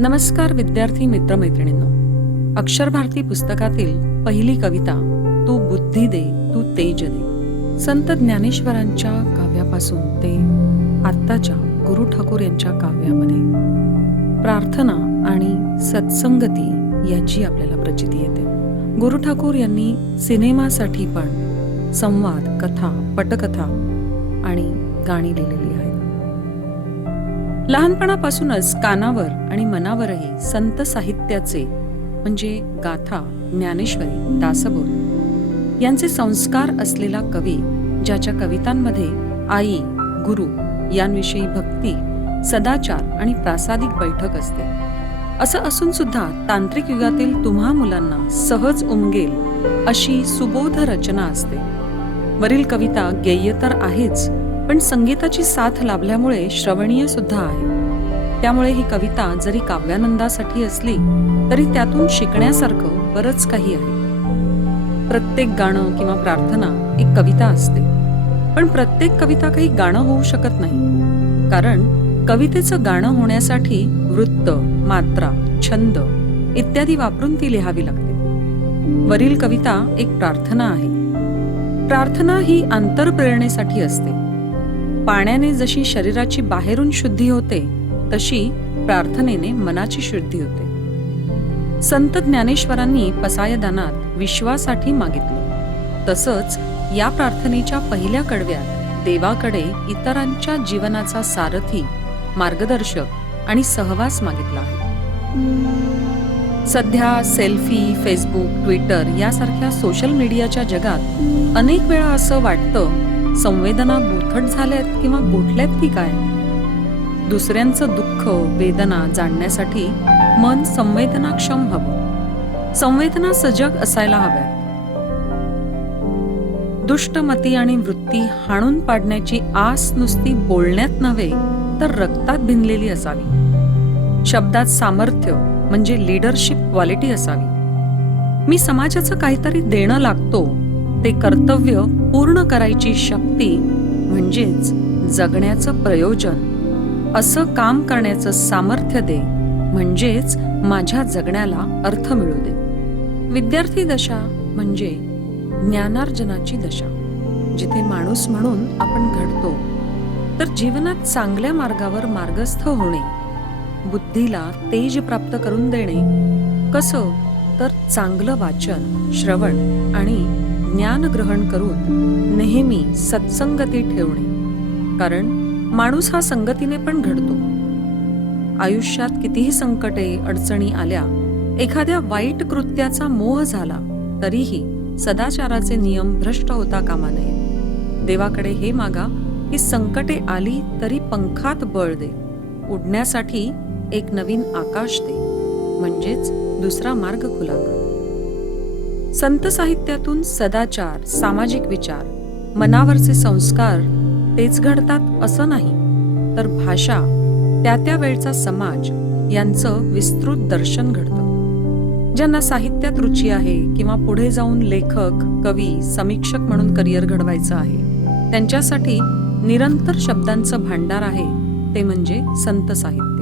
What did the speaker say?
नमस्कार विद्यार्थी मित्रमैत्रिणींनो, अक्षर भारती पुस्तकातील पहिली कविता तू बुद्धी दे तू तेज दे, संत ज्ञानेश्वरांच्या काव्यापासून ते आत्ताच्या गुरु ठाकूर यांच्या काव्यामध्ये प्रार्थना आणि सत्संगती याची आपल्याला प्रचिती येते. गुरु ठाकूर यांनी सिनेमासाठी पण संवाद, कथा, पटकथा आणि गाणी लिहिलेली आहेत. लहानपणापासूनच कानावर आणि मनावरही संत साहित्याचे म्हणजे गाथा, ज्ञानेश्वरी, दासबोध यांचे संस्कार असलेला कवी, ज्याच्या कवितांमध्ये आई, गुरु यांविषयी भक्ती, सदाचार आणि प्रासादिक बैठक असते. असं असून सुद्धा तांत्रिक युगातील तुम्हा मुलांना सहज उमगेल अशी सुबोध रचना असते. वरील कविता गेय तर आहेच, पण संगीताची साथ लाभल्यामुळे श्रवणीय सुद्धा आहे. त्यामुळे ही कविता जरी काव्यानंदासाठी असली तरी त्यातून शिकण्यासारखं बरंच काही आहे. प्रत्येक गाणं किंवा प्रार्थना एक कविता असते, पण प्रत्येक कविता काही गाणं होऊ शकत नाही. कारण कवितेचं गाणं होण्यासाठी वृत्त, मात्रा, छंद इत्यादी वापरून ती लिहावी लागते. वरील कविता एक प्रार्थना आहे. प्रार्थना ही आंतरप्रेरणेसाठी असते. पाण्याने जशी शरीराची बाहेरून शुद्धी होते तशी प्रार्थनेने मनाची शुद्धी होते. संत ज्ञानेश्वरांनी पसायदानात विश्वासाठी मागितलं. तसंच या प्रार्थनेच्या पहिल्या कडव्यात देवाकडे इतरांच्या जीवनाचा सारथी, मार्गदर्शक आणि सहवास मागितला आहे. सध्या सेल्फी, फेसबुक, ट्विटर यासारख्या सोशल मीडियाच्या जगात अनेक वेळा असं वाटतं संवेदना बोथट झाल्यात किंवा बोटल्यात की काय. दुसऱ्यांचं दुःख, वेदना जाणण्यासाठी मन संवेदनाक्षम हवं, संवेदना सजग असायला हव्यात. दुष्टमती आणि वृत्ती हाणून पाडण्याची आस नुसती बोलण्यात नव्हे तर रक्तात भिनलेली असावी. शब्दात सामर्थ्य म्हणजे लीडरशिप क्वालिटी असावी. मी समाजाचं काहीतरी देणं लागतो ते कर्तव्य पूर्ण करायची शक्ती म्हणजेच जगण्याचं प्रयोजन, असं काम करण्याचं सामर्थ्य दे म्हणजेच माझ्या जगण्याला अर्थ मिळू दे. विद्यार्थी दशा म्हणजे ज्ञानार्जनाची दशा, जिथे माणूस म्हणून आपण घडतो. तर जीवनात चांगल्या मार्गावर मार्गस्थ होणे, बुद्धीला तेज प्राप्त करून देणे कसं, तर चांगलं वाचन, श्रवण आणि ज्ञान ग्रहण करून नेहमी सत्संगती ठेवणे. कारण माणूस हा संगतीने पण घडतो. आयुष्यात कितीही संकटे, अडचणी आल्या, एखाद्या वाईट कृत्याचा मोह झाला तरीही सदाचाराचे नियम भ्रष्ट होता कामा नये. देवाकडे हे मागा की संकटे आली तरी पंखात बळ दे, उडण्यासाठी एक नवीन आकाश दे, म्हणजेच दुसरा मार्ग खुला कर. संत साहित्यातून सदाचार, सामाजिक विचार, मनावरचे संस्कार तेच घडतात असं नाही, तर भाषा, त्या वेळचा समाज यांचं विस्तृत दर्शन घडतं. ज्यांना साहित्यात रुची आहे किंवा पुढे जाऊन लेखक, कवी, समीक्षक म्हणून करिअर घडवायचं आहे, त्यांच्यासाठी निरंतर शब्दांचं भांडार आहे, ते म्हणजे संत साहित्य.